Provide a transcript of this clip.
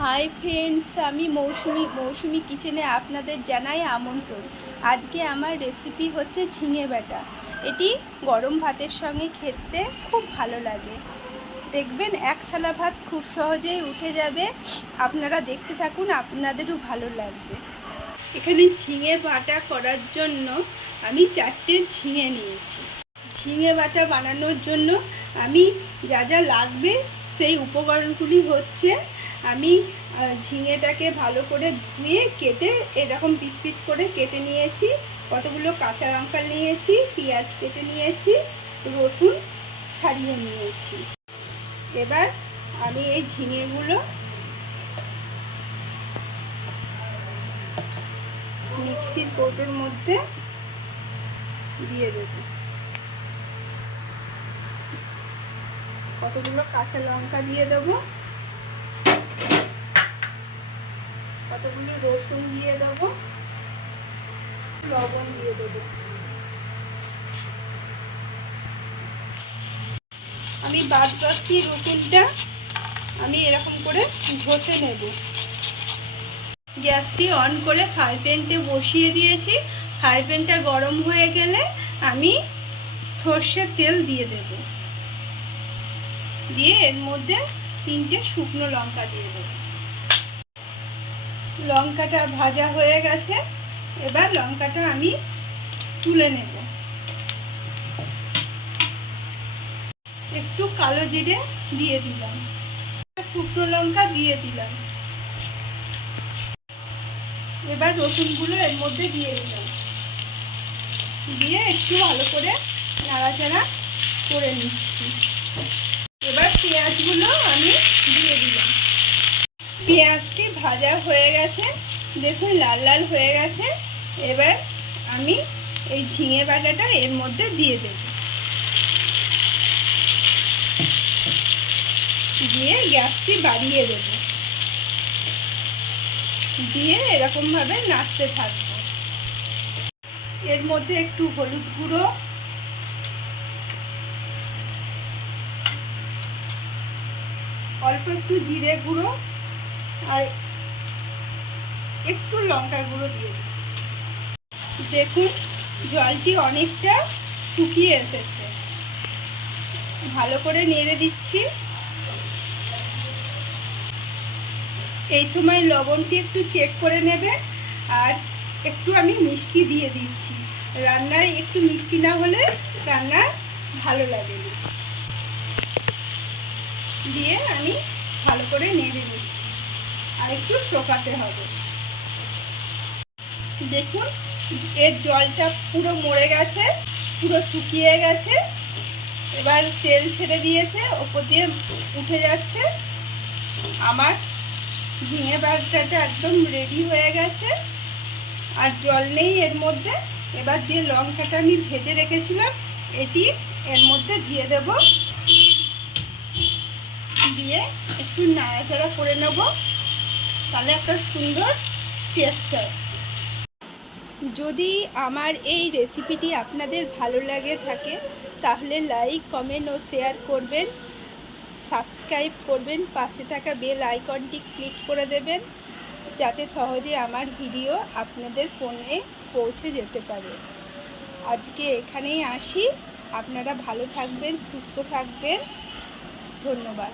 Hi friends আমি মৌসুমি মৌসুমি কিচেনে আপনাদের জানাই আমন্ত্রণ। আজকে আমার রেসিপি হচ্ছে ঝিঙে বাটা। এটি গরম ভাতের সঙ্গে খেতে খুব ভালো লাগে। দেখবেন এক থালা ভাত খুব সহজেই উঠে যাবে। আপনারা দেখতে থাকুন, আপনাদেরও ভালো লাগবে। এখানে ঝিঙে বাটা করার জন্য আমি চারটে ঝিঙে নিয়েছি। ঝিঙে বাটা বানানোর জন্য আমি যা যা লাগবে সেই উপকরণগুলি হচ্ছে আমি ঝিঙেটাকে ভালো করে ধুয়ে কেটে এরকম পিস পিস করে কেটে নিয়েছি। কতগুলো কাঁচা লঙ্কা নিয়েছি, পেঁয়াজ কেটে নিয়েছি, রসুন ছাড়িয়ে নিয়েছি। এবার আমি এই ঝিঙেগুলো মিক্সির কৌটোর মধ্যে দিয়ে দেবো। কতগুলো কাঁচা লঙ্কা দিয়ে দেবো। কতগুলো রসুন দিয়ে দেবো? লবণ দিয়ে দেবো। আমি বাদ বাকি রসুনটা আমি এরকম করে ঘষে নেব। গ্যাসটি অন করে ফ্রাই প্যানটে বসিয়ে দিয়েছি। ফ্রাই প্যানটা গরম হয়ে গেলে আমি সর্ষের তেল দিয়ে দেবো। দিয়ে এর মধ্যে তিনটে শুকনো লঙ্কা দিয়ে দেবো। লঙ্কাটা ভাজা হয়ে গেছে। এবার লঙ্কাটা আমি তুলে নেব। একটু কালো জিরে দিয়ে দিলাম। শুকনো লঙ্কা দিয়ে দিলাম। এবার রসুনগুলো এর মধ্যে দিয়ে দিলাম। দিয়ে একটু ভালো করে নাড়াচাড়া করে নিচ্ছি। এবার পেঁয়াজগুলো আমি দিয়ে দিলাম। পেঁয়াজটি ভাজা হয়ে গেছে। দেখুন, লাল লাল হয়ে গেছে। এবার আমি এই ঝিঙে বাটাটা এর মধ্যে দিয়ে দেব। দিয়ে গ্যাসটি বাড়িয়ে দেব। দিয়ে এরকমভাবে নাড়তে থাকব। এর মধ্যে একটু হলুদ গুঁড়ো। অল্প একটু জিরে গুঁড়ো। আর একটু লঙ্কার গুঁড়ো দিয়ে দিচ্ছি। দেখুন, জলটি অনেকটা শুকিয়ে এসেছে। ভালো করে নেড়ে দিচ্ছি। এই সময় লবণটি একটু চেক করে নেবে আর একটু আমি মিষ্টি দিয়ে দিচ্ছি। রান্নায় একটু মিষ্টি না হলে রান্না ভালো লাগে না। দিয়ে আমি ভালো করে নেড়ে নিচ্ছি আর একটু শোকাতে হবে। দেখুন, এর জলটা পুরো মরে গেছে, পুরো শুকিয়ে গেছে। এবার তেল ছেড়ে দিয়েছে, ওপর দিয়ে উঠে যাচ্ছে। আমার ঝিঙে বাটাটা একদম রেডি হয়ে গেছে। আর জল নেই এর মধ্যে। এবার যে লঙ্কাটা আমি ভেজে রেখেছিলাম, এটি এর মধ্যে দিয়ে দেবো। দিয়ে একটু নাড়াচাড়া করে নেব। তাহলে একটা সুন্দর টেস্ট হয়। যদি আমার এই রেসিপিটি আপনাদের ভালো লাগে থাকে, তাহলে লাইক কমেন্ট ও শেয়ার করবেন সাবস্ক্রাইব করবেন, পাশে থাকা বেল আইকনটি ক্লিক করে দেবেন, যাতে সহজে আমার ভিডিও আপনাদের ফোনে পৌঁছে যেতে পারে। আজকে এখানেই আসি, আপনারা ভালো থাকবেন, সুস্থ থাকবেন, ধন্যবাদ।